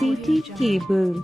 CT cable.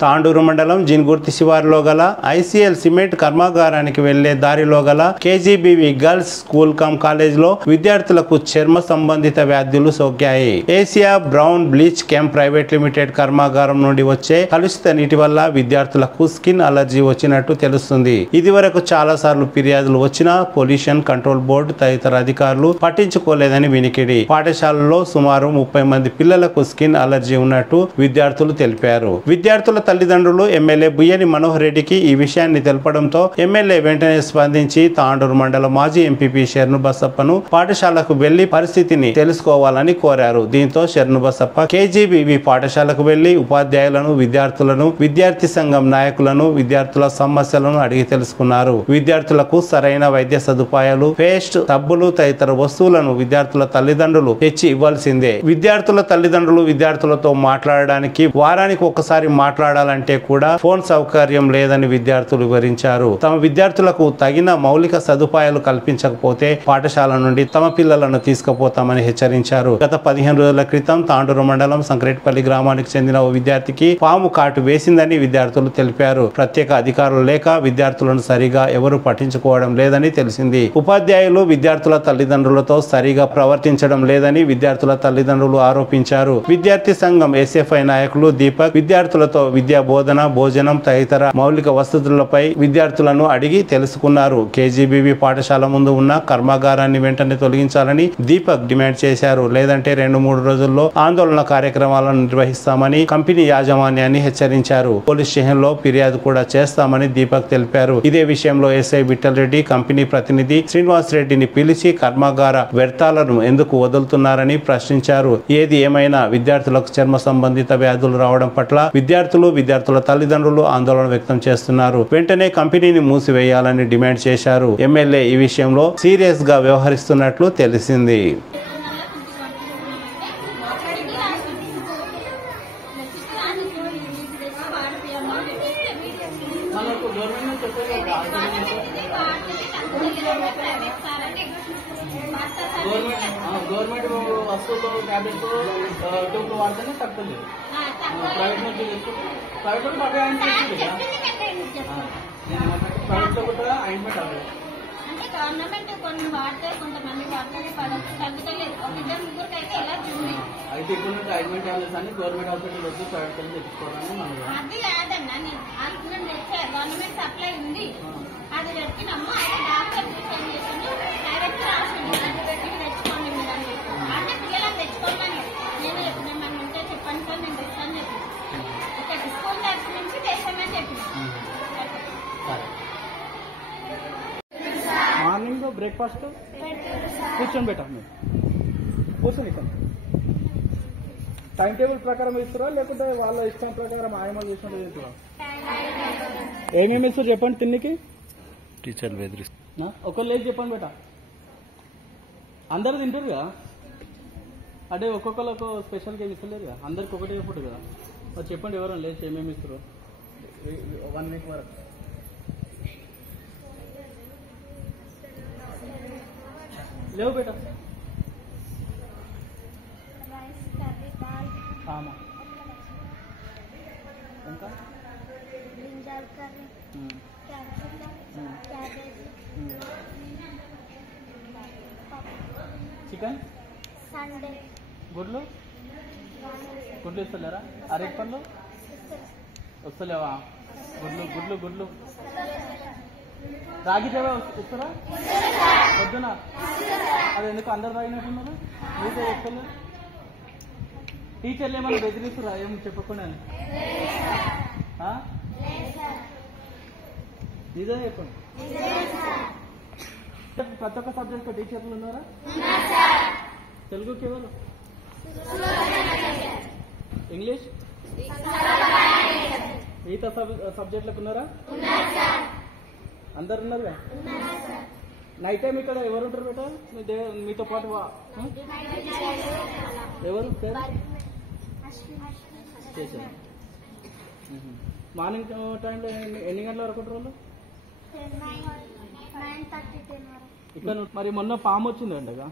Tandur మండలం జిన్గుర్తి శివారులో గల ఐసీఎల్ సిమెంట్ కర్మాగారానికి వెళ్లే దారిలో గల కేజీబీవీ గర్ల్స్ స్కూల్ కాలేజ్లో విద్యార్థులకు చర్మ సంబంధిత వ్యాధులు సోకాయి. ఏసియా బ్రౌన్ బ్లీచ్ కెమ్ ప్రైవేట్ లిమిటెడ్ కర్మాగారం నుండి వచ్చే కలుషిత నీటి వల్ల విద్యార్థులకు స్కిన్ అలర్జీ వచ్చినట్టు తెలుస్తుంది. ఇదివరకు చాలా సార్లు ఫిర్యాదులు వచ్చినా పొల్యూషన్ కంట్రోల్ బోర్డు తదితర అధికారులు పట్టించుకోలేదని వినికిడి. పాఠశాలలో సుమారు 30 మంది పిల్లలకు స్కిన్ అలర్జీ ఉన్నట్టు విద్యార్థులు తెలిపారు. విద్యార్థుల తల్లిదండ్రులు ఎమ్మెల్యే బుయ్యని మనోహర్ రెడ్డికి ఈ విషయాన్ని తెలపడంతో ఎమ్మెల్యే వెంటనే స్పందించి తాండూరు మండల మాజీ ఎంపీపీ శరణు బసప్పను పాఠశాలకు వెళ్లి పరిస్థితిని తెలుసుకోవాలని కోరారు. దీంతో శరణు బసప్ప కేజీబీవీ పాఠశాలకు వెళ్లి ఉపాధ్యాయులను, విద్యార్థులను, విద్యార్థి సంఘం నాయకులను, విద్యార్థుల సమస్యలను అడిగి తెలుసుకున్నారు. విద్యార్థులకు సరైన వైద్య సదుపాయాలు, పేస్ట్, సబ్బులు తదితర వస్తువులను విద్యార్థుల తల్లిదండ్రులు తెచ్చి ఇవ్వాల్సిందే. విద్యార్థుల తల్లిదండ్రులు విద్యార్థులతో మాట్లాడడానికి వారానికి ఒకసారి మాట్లాడాలంటే కూడా ఫోన్ సౌకర్యం లేదని విద్యార్థులు వివరించారు. తమ విద్యార్థులకు తగిన మౌలిక సదుపాయాలు కల్పించకపోతే పాఠశాల నుండి తమ పిల్లలను తీసుకుపోతామని హెచ్చరించారు. గత 15 రోజుల క్రితం తాండూరు మండలం సంక్రేట్పల్లి గ్రామానికి చెందిన ఓ విద్యార్థికి పాము కాటు వేసిందని విద్యార్థులు తెలిపారు. ప్రత్యేక అధికారులు లేక విద్యార్థులను సరిగా ఎవరు పట్టించుకోవడం లేదని తెలిసింది. ఉపాధ్యాయులు విద్యార్థుల తల్లిదండ్రులతో సరిగా ప్రవర్తించడం లేదని విద్యార్థుల తల్లిదండ్రులు ఆరోపించారు. విద్యార్థి సంఘం ఎస్ఎఫ్ఐ నాయకులు దీపక్ విద్యార్థులతో విద్యా బోధన, భోజనం తదితర మౌలిక వసతులపై విద్యార్థులను అడిగి తెలుసుకున్నారు. కేజీబీవీ పాఠశాల ముందు ఉన్న కర్మాగారాన్ని వెంటనే తొలగించాలని దీపక్ డిమాండ్ చేశారు. లేదంటే 2-3 రోజుల్లో ఆందోళన కార్యక్రమాలను నిర్వహిస్తామని కంపెనీ యాజమాన్యాన్ని హెచ్చరించారు. పోలీస్ స్టేషన్లో ఫిర్యాదు కూడా చేస్తామని దీపక్ తెలిపారు. ఇదే విషయంలో ఎస్ఐ విఠల్ రెడ్డి కంపెనీ ప్రతినిధి శ్రీనివాస్ రెడ్డిని పిలిచి కర్మాగార వ్యర్థాలను ఎందుకు వదులుతున్నారని ప్రశ్నించారు. ఏది ఏమైనా విద్యార్థులకు చర్మ సంబంధిత వ్యాధులు రావడం పట్ల విద్యార్థుల తల్లిదండ్రులు ఆందోళన వ్యక్తం చేస్తున్నారు. వెంటనే కంపెనీని మూసివేయాలని డిమాండ్ చేశారు. ఎమ్మెల్యే ఈ విషయంలో సీరియస్ గా వ్యవహరిస్తున్నట్లు తెలిసింది. గవర్నమెంట్ వస్తువులు ట్యాబ్లెట్ టూపులు వాడితేనే తప్పలేదు. ప్రైవేట్ నుంచి ప్రైవేట్ బాగా ప్రైవేట్లో కూడా ఆయింట్మెంట్ అవ్వలేదు. గవర్నమెంట్ కొన్ని వాడితే కొంతమంది వాడితే తగ్గుతలేదు. ఒక 2-3 అయితే ఎలా చూడండి. అయితే ఇప్పుడు నుంచి ఆయింట్మెంట్ అవ్వలేదు అని గవర్నమెంట్ హాస్పిటల్ వచ్చి ప్రైవేట్ కలిసి తెచ్చుకోవడానికి మనం అది కాదన్నా. నేను గవర్నమెంట్ సప్లై ఉంది, అది పెట్టినమ్మా. అయితే డాక్టర్ ఏం చేసిండు, డైరెక్ట్ రాసిండు అది పెట్టి తెచ్చుకోండి మీరు అని చెప్పి. అంటే పిల్లలకు తెచ్చుకోమని నేను చెప్పిన మనం ఉంటే చెప్పండి సార్, నేను తెచ్చాను చెప్పి ఇక్కడ స్కూల్ తరఫు నుంచి తెచ్చామని చెప్పిన. మార్నింగ్ బ్రేక్ఫాస్ట్ కూర్చొని పెట్టాం. మీరు కూర్చొని ఇక్కడ టైం టేబుల్ ప్రకారం ఇస్తారా లేకుంటే వాళ్ళ ఇష్టం ప్రకారం ఆయమలు చేసినట్టు చేస్తారా? ఏమేమి ఇస్తారు చెప్పండి తిన్నికి. టీచర్లు బెదిరిస్తా ఒకళ్ళు లేదు చెప్పండి బేట. అందరు తింటారు కదా, అంటే ఒక్కొక్కరు ఒక స్పెషల్గా ఇస్తలేరు కదా, అందరికి ఒకటే ఫుడ్ కదా. మరి చెప్పండి ఎవరైనా లేదు ఏమేమి ఇస్తారు 1 వీక్ వరకు. లేవు బేట. ఇంకా చికెన్, గుడ్లు ఇస్తలేరా? అరటి పళ్ళు వస్తలేవా? గుడ్లు రాగి జావ ఇస్తారా పొద్దున? అది ఎందుకు అందరు తాగినట్టున్నారు? మీతో వస్తలేదు. టీచర్లు ఏమైనా బెదిరిస్తురా ఏం చెప్పకుండా? ఇదే చెప్పండి. ప్రతి ఒక్క సబ్జెక్ట్ టీచర్లు ఉన్నారా? తెలుగుకి ఎవరు? ఇంగ్లీష్ మిగతా సబ్జెక్టులకు ఉన్నారా? అందరు ఉన్నారుగా. నైట్ టైం ఇక్కడ ఎవరు ఉంటారు బేట మీతో పాటు? ఎవరు చేశారు? మార్నింగ్ టైంలో ఎన్ని గంటల వరకు ఉంటారు వాళ్ళు? ఇక్కడ మరి మొన్న పాము వచ్చిందంటగా,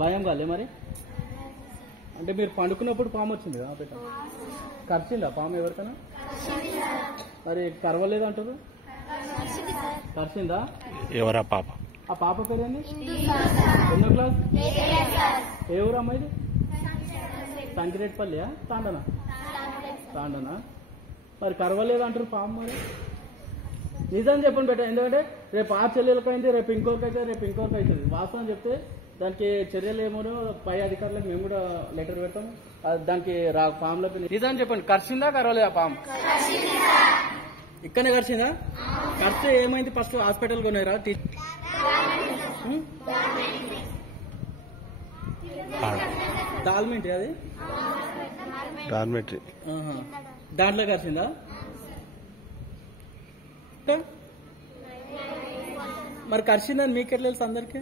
భయం కాలే మరి? అంటే మీరు పండుకున్నప్పుడు పాము వచ్చింది కదా బేట? కరిచిందా పాము ఎవరికైనా? మరి కరవలేదు అంటారు, కరిచిందా? ఎవరా పాప? ఆ పాప పేరేంది? ఎన్నో క్లాస్? ఏ ఊరు అమ్మాయిది? సంకిరెడ్డిపల్లియా తాండనా? తాండనా. మరి కరవలేదు అంటారు పాము. మరి నిజం చెప్పండి బేట, ఎందుకంటే రేపు ఆ చెల్లెలకు అయింది, రేపు ఇంకొకరికి అయితే, రేపు ఇంకొకరికి అవుతుంది. వాస్తవం చెప్తే దానికి చర్యలు ఏమో పై అధికారులకు మేము కూడా లెటర్ పెడతాం. దానికి పాము లో నిజం చెప్పండి, కరిచిందా కరవలేదా పాము? ఇక్కడనే కరిచిందా? కరిస్తే ఏమైంది? ఫస్ట్ హాస్పిటల్ కొన్నారా? డాల్మెంట్ అది డార్మెటరీ. దాంట్లో కరిచిందా? మరి కరిచిందని మీకు ఎట్లా తెలుసు అందరికి?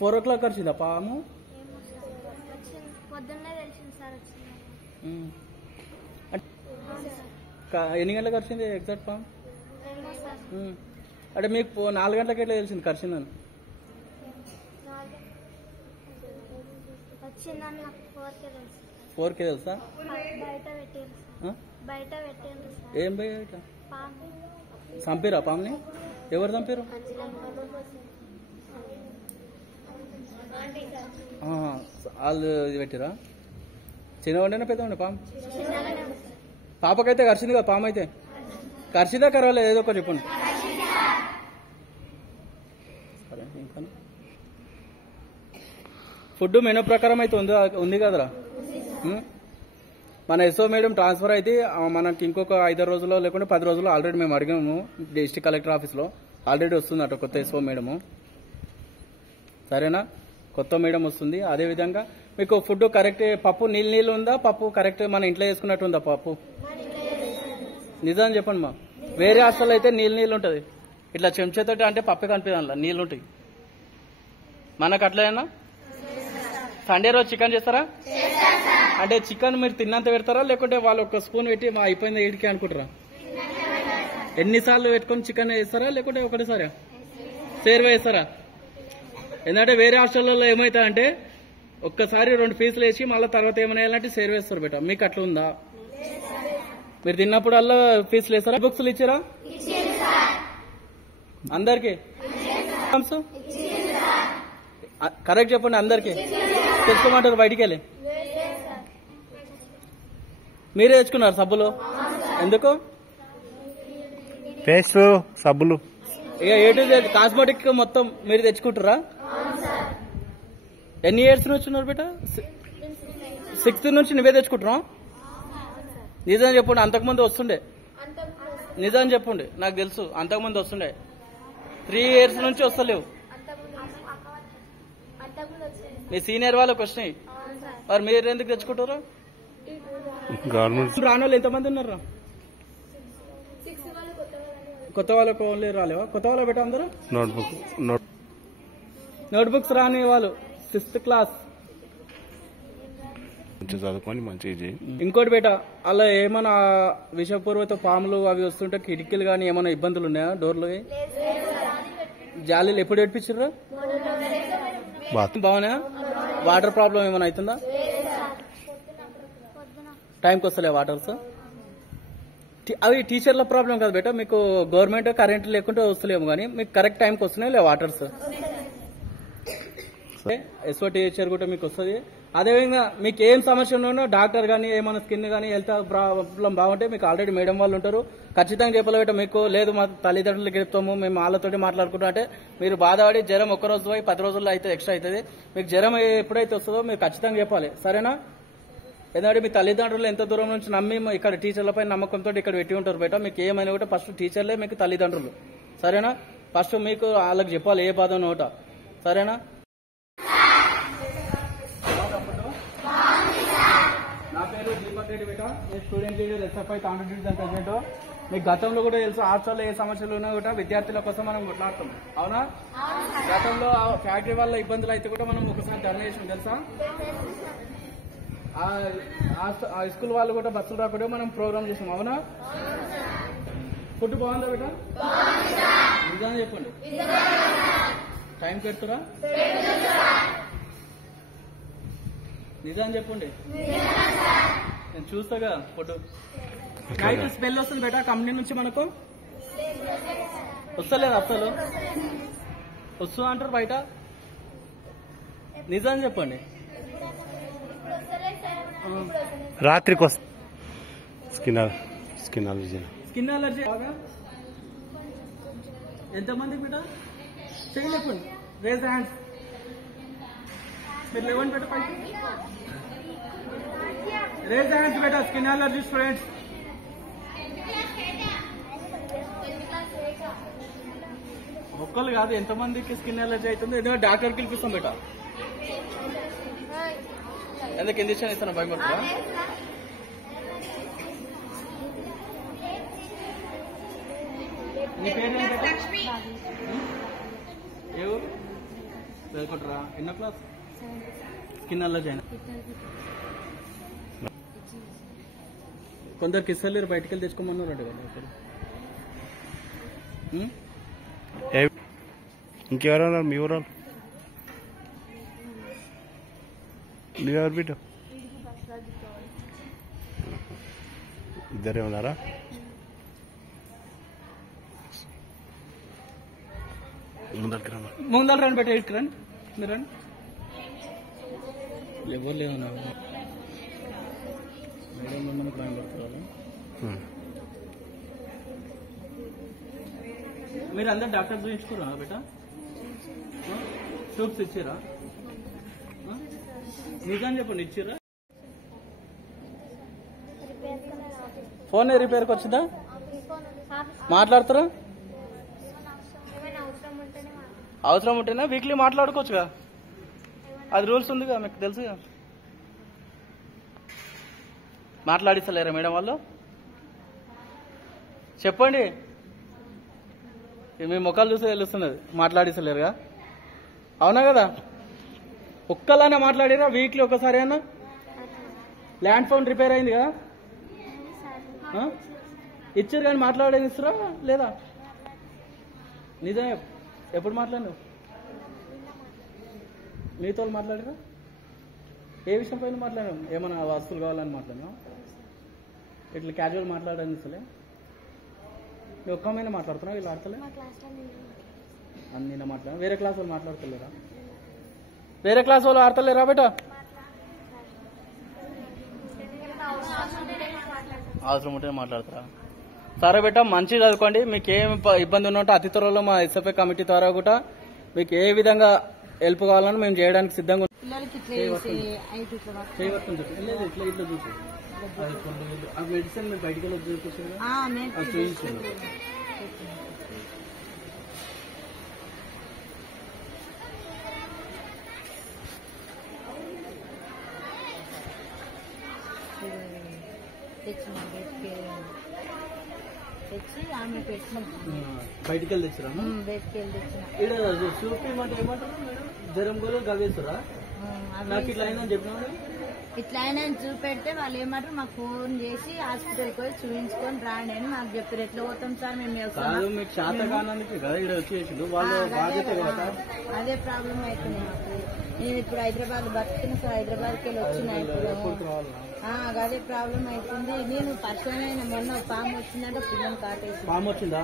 4 o'clock కరిచిందా పాము? ఎన్ని గంటలకు కరిచింది ఎగ్జాక్ట్ పాము? అంటే మీకు 4 గంటలకు ఎట్లా తెలిసింది కరిచిందని? 4కే తెలుసా? ఏం బయట చంపిరా పాముని? ఎవరు చంపారు? వాళ్ళు పెట్టిరా? చిన్నవాడేనా పెద్దవాడి పాము? పాపకైతే కరిచింది కదా పాము. అయితే కరిచిందా కరవలేదు? ఏదో ఒకటి చెప్పండి. సరే, ఇంకా ఫుడ్ మెనూ ప్రకారం అయితే ఉంది కదరా? మన ఎస్ఓ మేడం ట్రాన్స్ఫర్ అయితే మనకి ఇంకొక 5 రోజుల్లో లేకుంటే 10 రోజుల్లో ఆల్రెడీ మేము అడిగాము డిస్ట్రిక్ట్ కలెక్టర్ ఆఫీస్లో. ఆల్రెడీ వస్తుంది అట కొత్త ఎస్ఓ మేడము. సరేనా? కొత్త మేడం వస్తుంది. అదేవిధంగా మీకు ఫుడ్ కరెక్ట్, పప్పు నీళ్ళు ఉందా? పప్పు కరెక్ట్ మన ఇంట్లో చేసుకున్నట్టు ఉందా పప్పు? నిజం చెప్పండి మా. వేరే హాస్టల్లో అయితే నీళ్ళు ఉంటుంది, ఇట్లా చెంచాతో అంటే పప్పే కనిపించదు, అందులో నీళ్ళు ఉంటాయి. మనకు అట్లయినా సండే రోజు చికెన్ చేస్తారా? అంటే చికెన్ మీరు తిన్నంత పెడతారా లేకుంటే వాళ్ళు ఒక స్పూన్ పెట్టి మా అయిపోయింది ఏడికి అనుకుంటారా? ఎన్నిసార్లు పెట్టుకొని చికెన్ వేస్తారా లేకుంటే ఒకటేసారి సేర్వా వేస్తారా? ఎందుకంటే వేరే హాస్టల్లో ఏమవుతా అంటే ఒక్కసారి 2 పీసులు వేసి మళ్ళీ తర్వాత ఏమైనా వేయాలంటే సేర్వా వేస్తారు బేట. మీకు అట్లా ఉందా? మీరు తిన్నప్పుడు అలా పీసులు వేస్తారా? బుక్స్లు ఇచ్చారా అందరికి? కరెక్ట్ చెప్పండి అందరికి. తెచ్చుకోమంటారు బయటికి వెళ్ళి? మీరే తెచ్చుకున్నారు సబ్బులు? ఎందుకు? పేస్ట్ సబ్బులు ఇక ఏ టు జెడ్ కాస్మెటిక్ మొత్తం మీరు తెచ్చుకుంటారా? ఎన్ని ఇయర్స్ నుంచి ఉన్నారు బేట? 6th నుంచి నువ్వే తెచ్చుకుంటున్నావు? నిజం చెప్పండి, అంతకుముందు వస్తుండే. నిజం చెప్పండి, నాకు తెలుసు అంతకుముందు వస్తుండే. 3 years నుంచి వస్తలేవు. మీ సీనియర్ వాళ్ళకి వచ్చినాయి, మరి మీరు ఎందుకు తెచ్చుకుంటారు? గవర్నమెంట్ రాని వాళ్ళు ఎంతమంది ఉన్నారా? కొత్త వాళ్ళకు ఓన్లీ రాలేవా? కొత్త వాళ్ళు బేట అందరూ నోట్బుక్స్ రాని వాళ్ళు 6th class చదువుకొని మంచిగా. ఇంకోటి బేట, అలా ఏమైనా విషపూర్వత పాములు అవి వస్తుంటే కిటికీలు కానీ ఏమైనా ఇబ్బందులు ఉన్నాయా? డోర్లు జాలీలు ఎప్పుడు ఏడిపించారా? బాగున్నాయా? వాటర్ ప్రాబ్లం ఏమైనా అవుతుందా? టైంకి వస్తలే వాటర్స్? అవి టీచర్ల ప్రాబ్లం కదా బేట, మీకు గవర్నమెంట్ కరెంట్ లేకుంటే వస్తలేము, కానీ మీకు కరెక్ట్ టైంకి వస్తున్నాయి లే వాటర్స్. ఎస్ఓ టీచర్ కూడా మీకు వస్తుంది. అదేవిధంగా మీకు ఏం సమస్య ఉన్నా డాక్టర్ కానీ ఏమైనా స్కిన్ కానీ హెల్త్ ప్రాబ్లం బాగుంటే మీకు ఆల్రెడీ మేడం వాళ్ళు ఉంటారు. ఖచ్చితంగా చెప్పలేట మీకు లేదు మా తల్లిదండ్రులకు చెప్తాము మేము వాళ్ళతోటి మాట్లాడుకుంటాం అంటే మీరు బాధపడి జ్వరం 1 రోజు పోయి 10 రోజుల్లో అయితే ఎక్స్ట్రా అవుతుంది. మీకు జ్వరం ఎప్పుడైతే వస్తుందో మీరు ఖచ్చితంగా చెప్పాలి, సరేనా? ఎందుకంటే మీ తల్లిదండ్రులు ఎంత దూరం నుంచి నమ్మి ఇక్కడ టీచర్లపై నమ్మకంతో ఇక్కడ పెట్టి ఉంటారు బేట. మీకు ఏమైనా కూడా ఫస్ట్ టీచర్లే మీకు తల్లిదండ్రులు, సరేనా? ఫస్ట్ మీకు వాళ్ళకి చెప్పాలి ఏ బాధ నోట, సరేనా? నా పేరు దీపక్ రెడ్డి బేట, నేను student leader SFI Tandur division president. మీకు గతంలో కూడా తెలుసు హాస్టల్లో ఏ సమస్యలు ఉన్నా కూడా విద్యార్థుల కోసం మనం కొట్లాడతాం, అవునా? గతంలో ఫ్యాక్టరీ వల్ల ఇబ్బందులు అయితే కూడా మనం ఒకసారి ధర్నా చేసాం తెలుసా? ఆ స్కూల్ వాళ్ళు కూడా బస్సులు రాకుండా మనం ప్రోగ్రామ్ చేసాం, అవునా? ఫుడ్ బాగుందా బేట? నిజంగా చెప్పండి, టైం పెడుతురా? నిజం చెప్పండి, నేను చూస్తాగా ఫోటో. నైట్ స్మెల్ వస్తుంది బేటా కంపెనీ నుంచి మనకు, వస్తలేదు అసలు, వస్తు అంటారు బయట. నిజం చెప్పండి. రాత్రికి స్కిన్ అలర్జీ. స్కిన్ అలర్జీ బాగా ఎంతమందికి బిడ్డ చేయలేపండి, రేజ్ హ్యాండ్స్. మీరు లేవండి బేట పైకి, రేజ్ హ్యాండ్స్ బేట. స్కిన్ అలర్జీ స్టూడెంట్స్, ఒక్కళ్ళు కాదు ఎంతమందికి స్కిన్ అలర్జీ అవుతుంది. ఏదైనా డాక్టర్కి పిలిపిస్తాం బేట. ఎందుకు ఇంజక్షన్ ఇస్తాను భయపడుతుందా? నీ పేరు ఏ ఊరు? వేలుకొట్టరా. ఎన్నో క్లాస్? స్కిన్ అలర్జీ అయినా కొందరికి ఇస్తలేరు, బయటకు వెళ్ళి తెచ్చుకోమన్నారు కదా ఇక్కడ. ఇంకెవరు మీ ఊరు? మీరెవరు బిడ్డ? ఇద్దరే ఉన్నారా? ముందర రండి బయట, ఇటు రండి, మీరు రండి. ఎవరు లేదన్నారు మేడం, మిమ్మల్ని భయం పడుతున్నారు. మీరు అందరు డాక్టర్ చూపించుకురా బేట? ట్యూబ్స్ ఇచ్చిరా? నిజం చెప్పండి, ఇచ్చిరా? ఫోన్ రిపేర్కి వచ్చిందా? మాట్లాడుతారా? అవసరం ఉంటేనే వీక్లీ మాట్లాడుకోవచ్చుగా, అది రూల్స్ ఉందిగా, మీకు తెలుసుగా. మాట్లాడిస్తలేరా మేడం వాళ్ళు? చెప్పండి, మీ ముఖాలు చూస్తే తెలుస్తున్నది. మాట్లాడిస్తలేరుగా, అవునా కదా? ఒక్కలానే మాట్లాడిరా వీక్లీ ఒకసారి అన్నా? ల్యాండ్ ఫోన్ రిపేర్ అయింది కదా, ఇచ్చారు కానీ మాట్లాడేది ఇస్తారా లేదా? నిజం ఎప్పుడు మాట్లాడినావు? మీతో మాట్లాడినా? ఏ విషయం పైన మాట్లాడాం? ఏమన్నా వస్తువులు కావాలని మాట్లాడినా? ఇట్లా క్యాజువల్ మాట్లాడని ఇస్తలే? నువ్వు ఒక్కమైనా మాట్లాడుతున్నావు, వీళ్ళు ఆడతలే? నిన్న మాట్లాడ. వేరే క్లాస్ వాళ్ళు మాట్లాడతలేరా? వేరే క్లాస్ వాళ్ళు ఆడతలేరా బేట? అవసరం ఉంటే మాట్లాడతారా? సరే బేట, మంచిగా చదువుకోండి. మీకు ఏం ఇబ్బంది ఉన్నట్టు అతి త్వరలో మా ఎస్ఎఫ్ఐ కమిటీ ద్వారా కూడా మీకు ఏ విధంగా హెల్ప్ కావాలని మేము చేయడానికి సిద్ధంగా ఉన్నాం. మెడిసిన్ మీరు బయటకు వెళ్ళి చూపించారు. తెచ్చి ఆమె పెట్టినాం, బయటికి వెళ్ళి తెచ్చిరా? బయటకి వెళ్ళి తెచ్చిన. ఇక్కడ చూపించమంటే ఏమంటారు మేడం? జ్వరం కూడా గవేస్తురా? నాకు ఇట్లా అయిందని చెప్పినా ఇట్లా అయినా చూపెడితే వాళ్ళు ఏమంటారు, మాకు ఫోన్ చేసి హాస్పిటల్కి పోయి చూపించుకొని రాండి అని మాకు చెప్పారు. ఎట్లా పోతాం సార్ మేము? మీకు శాత కాలానికి కదా ఇక్కడ వచ్చేసిండు వాళ్ళు బాధ్యత కదా. అదే ప్రాబ్లం అవుతుంది మాకు. నేను ఇప్పుడు హైదరాబాద్ బతుకుతున్నా సార్, హైదరాబాద్కి వెళ్ళి వచ్చినా ఇప్పుడు. అదే ప్రాబ్లం అవుతుంది. నేను పర్సనల్ అయిన మొన్న పాము వచ్చిందంటే పిల్లలు కాటేసి. పాము వచ్చిందా?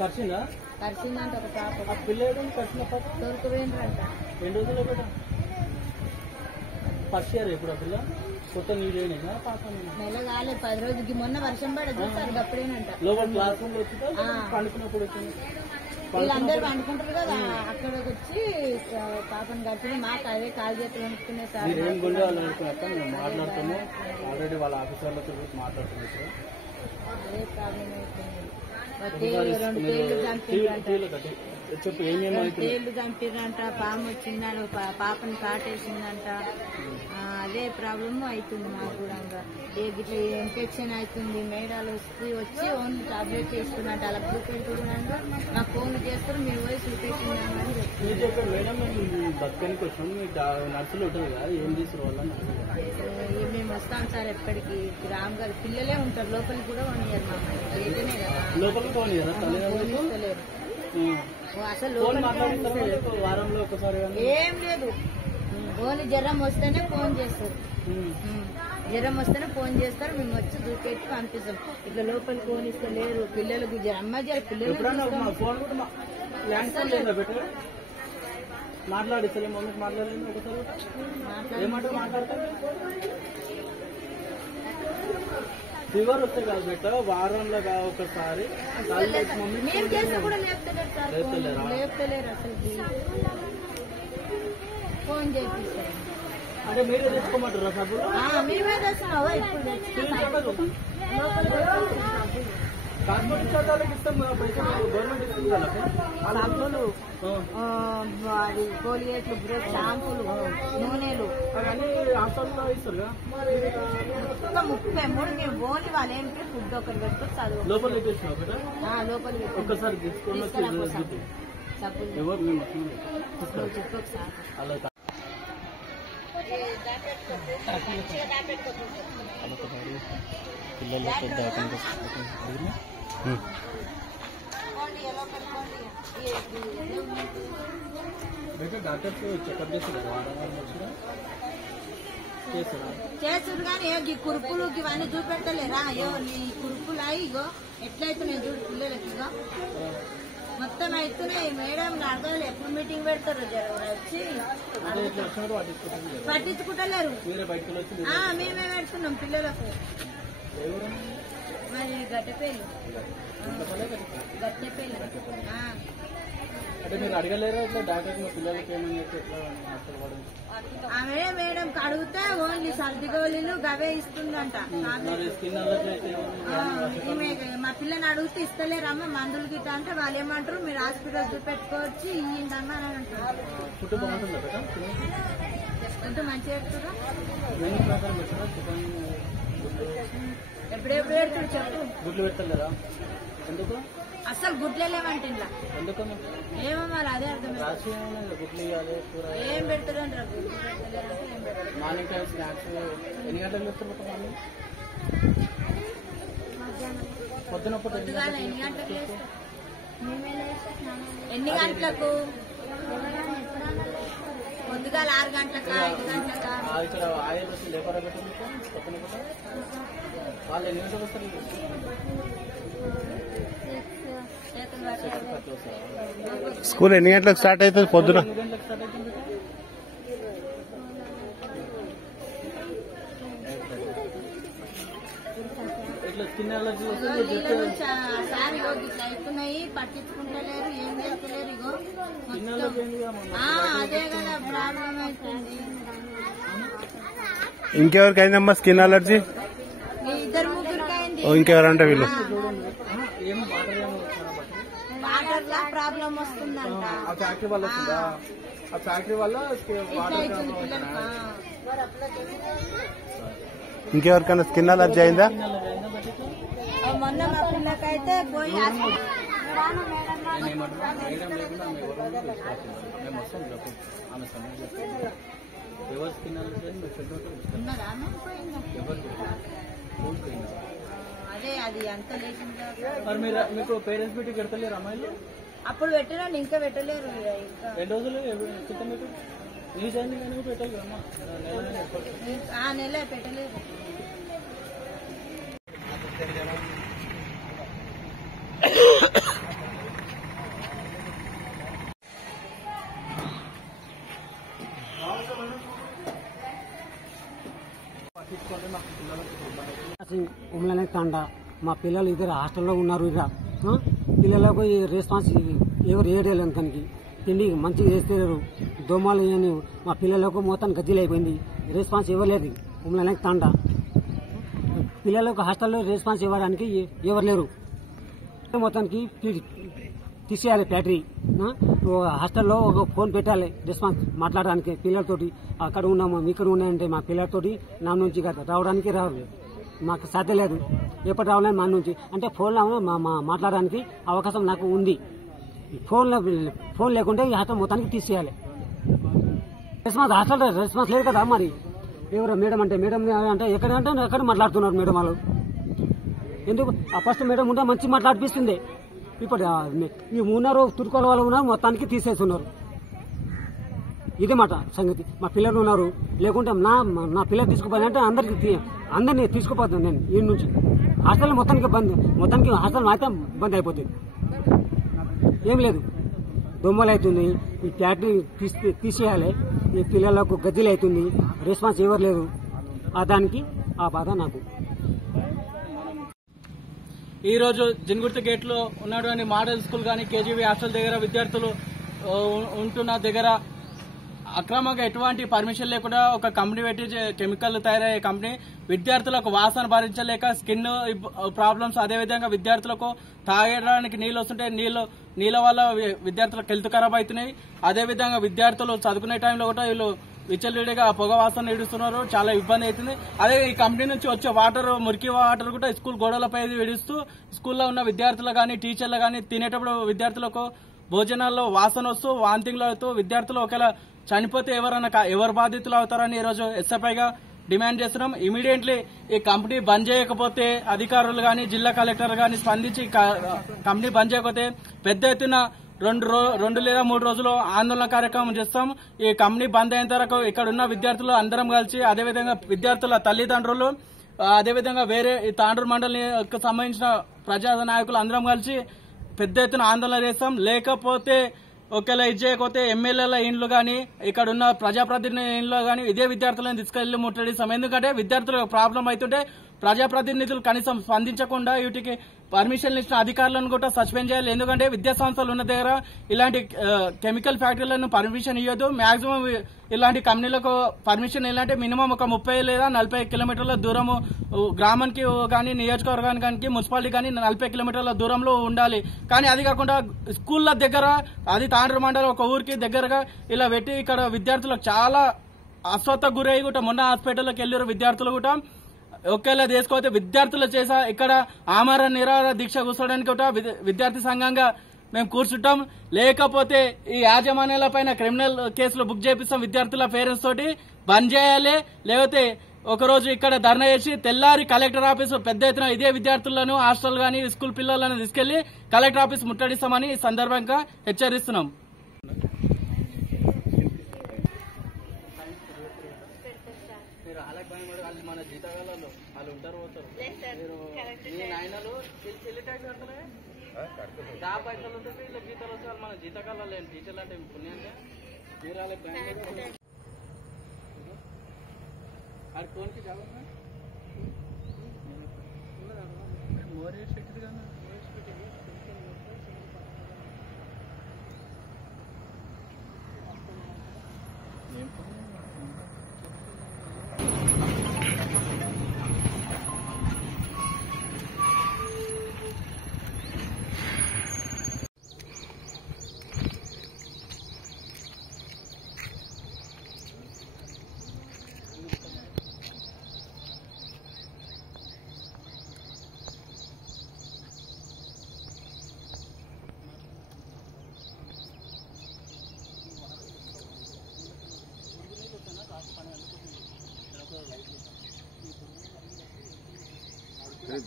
కరిచిందా? కరిచిందంట ఒక పాప. పిల్లలు కరిచిన దొరికిపోయిందంట. ఎన్ని రోజులు పెట్టా? ఫస్ట్ ఇయర్ ఎప్పుడు ఆ పిల్ల? కొత్త నీళ్ళేనా పాప? నెల కాలే, 10 రోజులకి. మొన్న వర్షం పడి చూస్తారు అప్పుడేనంట. లోపల క్లాస్ రూమ్ లో వచ్చి పండుకున్నప్పుడు వచ్చింది. వీళ్ళందరూ పండుకుంటారు కదా, అక్కడికి వచ్చి పాపను కట్టింది. మాకు అదే కాలు చేతులు వణుకునే సార్. ఏం గుండె వాళ్ళు మేము మాట్లాడుతున్నాం, ఆల్రెడీ వాళ్ళ ఆఫీసర్లతో మాట్లాడుతున్నారు. అదే ప్రాబ్లం అవుతుంది. 2 తేళ్లు చంపిరంట, చెప్పు ఏమేమి తేళ్లు చంపిరంట, పాము వచ్చిందని పాపని కాటేసిందంట. అదే ప్రాబ్లమ్ అవుతుంది మాకు కూడా. ఇట్లా ఇన్ఫెక్షన్ అవుతుంది, మేడాలు వచ్చి ఓన్లీ టాబ్లెట్ వేసుకున్నట్టు అలా చూపెట్టుకున్నాక మాకు ఫోన్ చేస్తారు, మీరు పోయి చూపెట్టుకున్నాను అని చెప్తారు. మేడం మేము బతకానికి వచ్చాము, మీకు నర్సులు ఉంటుంది కదా, ఏం తీసుకోవాలని మేము వస్తాం సార్ ఎప్పటికి. రామ్ గారు పిల్లలే ఉంటారు, లోపలికి కూడా పోనీయరు మమ్మల్ని. ఏదైనా కదా లోపలికి పోనీయరా? పోనీస్తలేరు అసలు. వారంలో ఒకసారి ఏం లేదు, ఓన్లీ జ్వరం వస్తేనే ఫోన్ చేస్తారు. జ్వరం వస్తేనే ఫోన్ చేస్తారు, మేము వచ్చి దూకెట్టి పంపిస్తాం. ఇట్లా లోపలికి ఫోన్ ఇస్తే లేరు పిల్లలకు అమ్మ పిల్లలు మాట్లాడిస్తలే మమ్మీకి మాట్లాడలేదు ఒకసారి ఏమంటే మాట్లాడతారు. ఫీవర్ వస్తే కాదు బెట్ట వారంలో ఒకసారి లేపుతలేరు అసలు ఫోన్ చేపిస్తారు. అంటే మీరే తెచ్చుకోమంటారా సబ్బులు? మేమే తెస్తున్నావా ఇప్పుడు కార్పొరేట్ చట్టాలకు ఇస్తాం గవర్నమెంట్ ఇస్తుంది కదా సబ్బులు, అది కోలిగేట్లు, బ్రష్, షాంపూలు, నూనెలు అవన్నీ హాస్టల్లో ఇస్తారు. 33 మేము ఓన్లీ వాళ్ళు ఏంటి ఫుడ్ ఒకటి పెట్టుకుని చదువు లోపల పెట్టేసినావు లోపల ఒక్కసారి తీసుకొని సబ్బులు ఎవరు మేము ఒకసారి అలా డాక్టర్స్ చెకప్ చేస్తారు చేస్తుడు కానీ ఈ కురుపులు ఇవన్నీ చూపెట్టలేరా? అయ్యో నీ కురుపులు ఇగో ఎట్లయితే నేను చూడు పిల్లలకి ఇగో మొత్తం అవుతున్నాయి. మేడం అర్థం ఎప్పుడు మీటింగ్ పెడతారు వచ్చి పట్టించుకుంటలేరు. మేమే పెడుతున్నాం పిల్లలకు. మరి గట్టెపేలు అంటే మీరు అడగలేరు డాక్టర్ పిల్లలకి ఆమె మేడం అడిగితే ఓన్లీ సర్ది గోళీలు గవే ఇస్తుందంట. మా పిల్లని అడిగితే ఇస్తలేరమ్మా మందులు గిట్ట అంటే వాళ్ళు ఏమంటారు మీరు హాస్పిటల్ చూపెట్టుకోవచ్చు ఇయ్యిందమ్మా అని అంటారు. ఎంత మంచిగా చెప్తారా? ఎప్పుడెప్పుడు పెడతాడు చెప్పు. గుడ్లు పెట్టలేదా? ఎందుకు అసలు గుడ్లే లేవంటే ఇంట్లో ఏమో మరి అదే అర్థం. ఏం పెడతారంటారు మార్నింగ్ టైం స్నాక్స్ ఎన్ని గంటలకు పెడతారు? పొద్దున పొద్దుగాల ఎన్ని గంటలకు ఎన్ని గంటలకు? పొద్దుగాల 6 గంటలకా 5 గంటలకా? ఇక్కడ ఆయిల్ వచ్చి లేబర్ పెట్టండి పొద్దున వాళ్ళు ఎన్ని గంటలకు వస్తారు? స్కూల్ ఎన్ని గంటలకు స్టార్ట్ అవుతుంది? పొద్దున ఇట్లా స్కిన్ ఎలర్జీ సార్ ఇగో ఇట్లా అవుతున్నాయి పట్టించుకుంటలేరు ఏం చేస్తలేరు. ఇగో అదే కదా ప్రాబ్లం అవుతుంది. ఇంకెవరికైందమ్మా స్కిన్ అలర్జీ? 2-3 అయింది. ఇంకెవరంటే వీళ్ళు వాటర్ లా ప్రాబ్లం వస్తుందంట. ఆ ఫ్యాక్టరీ వల్ల వస్తుందా? ఆ ఫ్యాక్టరీ వల్ల ఇంకెవరికైనా స్కిన్ అలర్జీ అయిందా? మొన్న మా పిల్లకైతే పోయి అదే అది అంత లేకుండా. మరి మీరు మీకు పేరెంట్స్ మీటింగ్ పెడతలేరు అమ్మాయిలు? అప్పుడు పెట్టినాను ఇంకా పెట్టలేరు. ఇంకా 2 రోజులు క్రితం న్యూస్ అయింది కానీ పెట్టాలి కదమ్మా. నెల పెట్టలేరు. ఉమ్లనే తండ మా పిల్లలు ఇద్దరు హాస్టల్లో ఉన్నారు. ఇక పిల్లలకు రెస్పాన్స్ ఎవరు ఏడలేను కనుక తిండి మంచిగా చేస్తారు. దోమలు అని మా పిల్లలకు మొత్తం గజ్జీలు అయిపోయింది. రెస్పాన్స్ ఇవ్వలేదు. ఉమ్లనే తండ పిల్లలకు హాస్టల్లో రెస్పాన్స్ ఇవ్వడానికి ఎవరు లేరు. మొత్తానికి తీసేయాలి ఫ్యాక్టరీ. హాస్టల్లో ఒక ఫోన్ పెట్టాలి రెస్పాన్స్ మాట్లాడడానికి పిల్లలతోటి. అక్కడ ఉన్నాము ఇక్కడ ఉన్నాయంటే మా పిల్లలతోటి నా నుంచి రావడానికి రావు. మాకు సాధ్యం లేదు. ఎప్పుడు రావాలని మా నుంచి అంటే ఫోన్లో మాట్లాడడానికి అవకాశం నాకు ఉంది. ఫోన్ లేకుంటే ఈ హాస్టల్ మొత్తానికి తీసేయాలి. రెస్పాన్స్ హాస్టల్ రెస్పాన్స్ లేదు కదా. మరి ఎవరు మేడం అంటే ఎక్కడంటే ఎక్కడ మాట్లాడుతున్నారు మేడం వాళ్ళు. ఎందుకు ఆ ఫస్ట్ మేడం ఉంటే మంచి మాట్లాడిపిస్తుంది. ఇప్పుడు ఈ ఉన్నారు తుర్కోల వాళ్ళు ఉన్నారు మొత్తానికి తీసేస్తున్నారు. ఇదే మాట సంగతి. మా పిల్లలు ఉన్నారు, లేకుంటే నా పిల్లలు తీసుకుపోయారంటే అందరినీ తీసుకుపోతాను నేను ఈ నుంచి. హాస్టల్ మొత్తానికి హాస్టల్ అయితే బంద్ అయిపోతుంది. ఏం లేదు, దొమ్మలు అవుతుంది, ఈ ఫ్యాక్టరీ తీసేయాలి, ఈ పిల్లలకు గద్దెలు అవుతుంది, రెస్పాన్స్ ఎవరు లేదు. దానికి ఆ బాధ నాకు. ఈ రోజు జిన్గుర్తి గేట్ లో ఉన్నటువంటి మోడల్ స్కూల్ కానీ కేజీబీ హాస్టల్ దగ్గర విద్యార్థులు ఉంటున్న దగ్గర అక్రమంగా ఎటువంటి పర్మిషన్ లేకుండా ఒక కంపెనీ పెట్టి కెమికల్ తయారయ్యే కంపెనీ విద్యార్థులకు వాసన భరించలేక స్కిన్ ప్రాబ్లమ్స్, అదేవిధంగా విద్యార్థులకు తాగడానికి నీళ్లు వస్తుంటే నీళ్ళ వల్ల విద్యార్థులకు హెల్త్ ఖరాబ్ అవుతున్నాయి. అదేవిధంగా విద్యార్థులు చదువుకునే టైంలో కూడా వీళ్ళు విచ్చలవిడిగా పొగ వాసన ఇడుస్తున్నారు, చాలా ఇబ్బంది అవుతుంది. అదే ఈ కంపెనీ నుంచి వచ్చే వాటర్, మురికి వాటర్ కూడా స్కూల్ గోడలపై విడుస్తూ స్కూల్లో ఉన్న విద్యార్థులు కానీ టీచర్లు కానీ తినేటప్పుడు విద్యార్థులకు భోజనాల్లో వాసన వస్తూ వాంతింగ్లు అవుతూ విద్యార్థులు ఒకవేళ చనిపోతే ఎవరు బాధితులు అవుతారని ఈరోజు ఎస్ఎఫ్ఐగా డిమాండ్ చేస్తున్నాం. ఇమీడియట్లీ ఈ కంపెనీ బంద్ చేయకపోతే అధికారులు కానీ జిల్లా కలెక్టర్ కానీ స్పందించి కంపెనీ బంద్ చేయకపోతే పెద్ద ఎత్తున 2 లేదా 3 రోజులు ఆందోళన కార్యక్రమం చేస్తాం. ఈ కంపెనీ బంద్ అయిన తర్వాత ఇక్కడ ఉన్న విద్యార్థులు అందరం కలిసి, అదేవిధంగా విద్యార్థుల తల్లిదండ్రులు, అదేవిధంగా వేరే ఈ తాండూరు మండలికి సంబంధించిన ప్రజా నాయకులు అందరం కలిసి పెద్ద ఎత్తున ఆందోళన చేస్తాం. లేకపోతే ఒకవేళ ఇది చేయకపోతే ఎమ్మెల్యేల ఇండ్లు కానీ ఇక్కడ ఉన్న ప్రజాప్రతినిధుల ఇండ్లు కానీ ఇదే విద్యార్థులను తీసుకెళ్లి ముట్టడిస్తాం. ఎందుకంటే విద్యార్థులకు ప్రాబ్లం అవుతుంటే ప్రజాప్రతినిధులు కనీసం స్పందించకుండా వీటికి పర్మిషన్లు ఇచ్చిన అధికారులను కూడా సస్పెండ్ చేయాలి. ఎందుకంటే విద్యా సంస్థలు ఉన్న దగ్గర ఇలాంటి కెమికల్ ఫ్యాక్టరీలను పర్మిషన్ ఇవ్వదు. మాక్సిమం ఇలాంటి కంపెనీలకు పర్మిషన్ ఇలాంటి మినిమం ఒక 30 లేదా 40 కిలోమీటర్ల దూరము గ్రామానికి కానీ నియోజకవర్గానికి మున్సిపాలిటీ కానీ 40 కిలోమీటర్ల దూరంలో ఉండాలి. కానీ అది కాకుండా స్కూళ్ల దగ్గర, అది తాండ్రు మండలం ఒక ఊరికి దగ్గరగా ఇలా పెట్టి ఇక్కడ విద్యార్థులకు చాలా అస్వస్థకు గురయ్యి కూడా మొన్న హాస్పిటల్కి వెళ్ళారు విద్యార్థులు కూడా. ఒకవేళ చేసుకోతే విద్యార్థులు చేసా ఇక్కడ ఆమరణ నిరాహార దీక్ష కూర్చోడానికి కూడా విద్యార్థి సంఘంగా మేము కూర్చుంటాం. లేకపోతే ఈ యాజమాన్యాలపైన క్రిమినల్ కేసులు బుక్ చేపిస్తాం. విద్యార్థుల పేరెంట్స్ తోటి బంద్ చేయాలి. లేకపోతే ఒకరోజు ఇక్కడ ధర్నా చేసి తెల్లారి కలెక్టర్ ఆఫీసు పెద్ద ఎత్తున ఇదే విద్యార్థులను, హాస్టల్ గానీ స్కూల్ పిల్లలను తీసుకెళ్లి కలెక్టర్ ఆఫీస్ ముట్టడిస్తామని ఈ సందర్భంగా హెచ్చరిస్తున్నాం. మన జీతగాళ్ళు వాళ్ళు ఉంటారు, పోతారు. మీరు మీ నాయనలు చెల్లి ట్యాక్స్ కడతారే, దా పైసలు ఉంటుంది, ఇలా జీతాలు వస్తారు. మన జీతగాళ్ళు లేని టీచర్లు అంటే పుణ్యంగా మీరు వాళ్ళకి బ్యాంక్ అది ఫోన్కి కావాలా మోరే పెట్టి కదా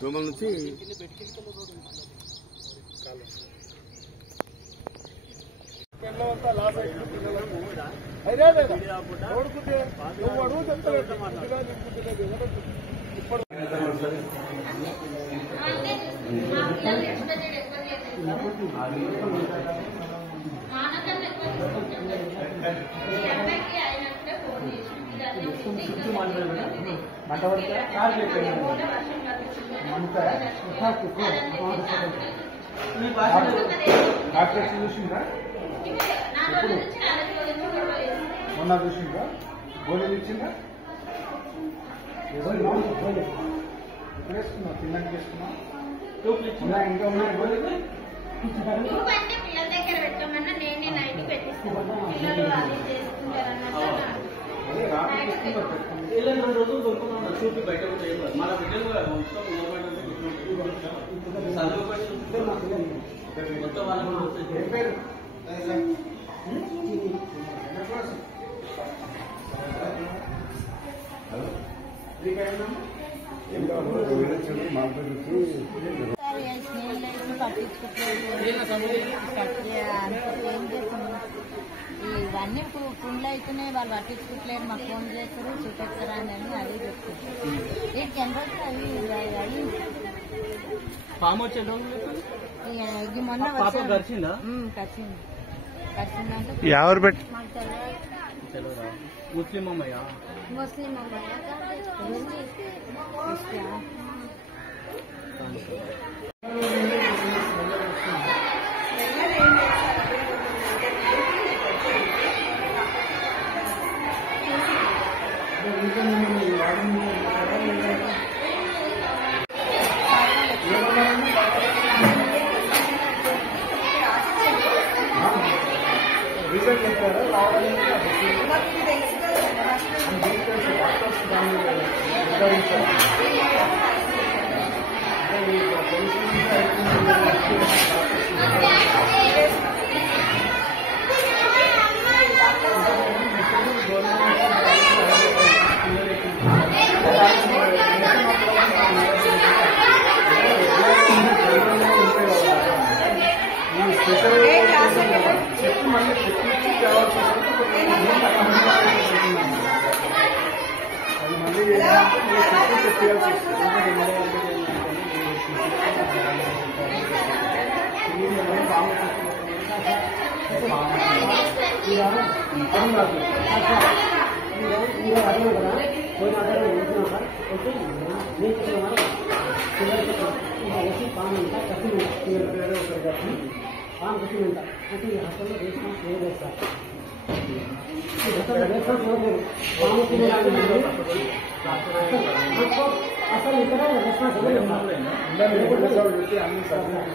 దోమల నుంచి చూసిందా మొన్న చూసిందా గోళీలు ఇచ్చిందా ఇప్పుడు వేసుకున్నావు తిన్నాక వేసుకున్నావు ఇంకా ఉన్నాయి గోళీలు పిల్లల దగ్గర పెట్టమన్నా నేనే నైట్ పెట్టిస్తాను. పిల్లలు అది చేసుకుంటారన్నట్టు రోజులు దొరుకుతున్నా చూపి బయట మన బిడ్డలు కూడా మొత్తం పట్టించుకోలేదు. ఏం చేస్తున్నాం? ఇవన్నీ పుండ్లు అవుతున్నాయి, వాళ్ళు పట్టించుకుంటలేరు, మాకు ఫోన్ చేస్తారు చూపెడతారా అని అదే చెప్తున్నారు. వీటికి ఎంత అవి అయ్యింది పాము వచ్చేది ఇది మొన్న పాప గడిచిందా? కచ్చిందంటే ఎవరు పెట్టి మాకు తెలియదు. ముస్లిం అమ్మయ్య ముస్లిం అమ్మాయి రీజన్ చెప్పారా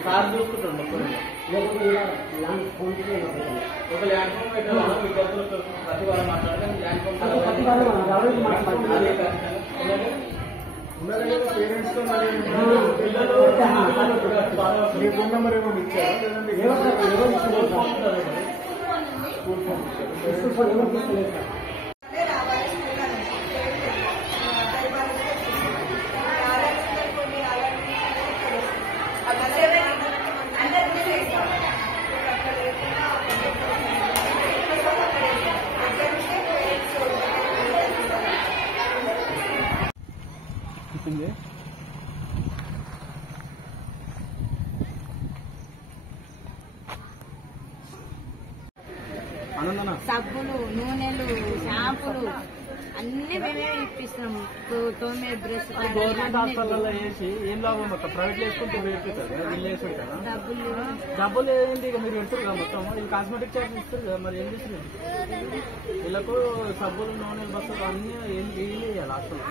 సార్ చూసుకుంటాడు మొత్తం ఒక ల్యాండ్ ఫోన్ పెట్టాలి విద్యార్థులతో ప్రతి వారం మాట్లాడడం ల్యాండ్ ఫోన్ పేరెంట్స్ తో మరి మీ ఫోన్ నెంబర్ ఏమైనా ఇచ్చారా? సబ్బులు, నూనెలు, షాంపులు అన్ని మేమే ఇప్పిస్తున్నాము. తోమే బ్రష్ గవర్నమెంట్ హాస్పిటల్లో వేసి ఏం లాభం మొత్తం ప్రైవేట్ వేసుకుంటే పెడుతుంది వీళ్ళు వేసుకుంటారా? డబ్బులు ఏంటి ఇక మీరు పెడతారు కదా మొత్తం వీళ్ళు కాస్మెటిక్ చార్జ్ ఇస్తారు కదా, మరి ఏం చేస్తారు వీళ్ళకు? సబ్బులు, నూనెలు, బస్సులు అన్ని ఏం వేయాలి హాస్టల్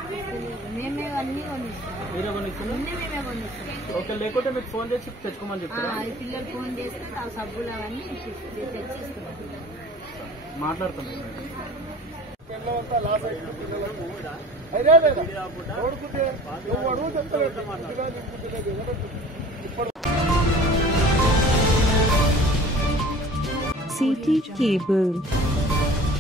మేమే అన్ని కొనిస్తాం. మీరే కొనిస్తున్నారు? మేమే కొనిస్తాం. ఓకే, లేకుంటే మీకు ఫోన్ చేసి తెచ్చుకోమని చెప్తారా? పిల్లలు ఫోన్ చేస్తే ఆ సబ్బులు అవన్నీ తెచ్చిస్తున్నాం. మాట్లాడుతున్నాను CT Cable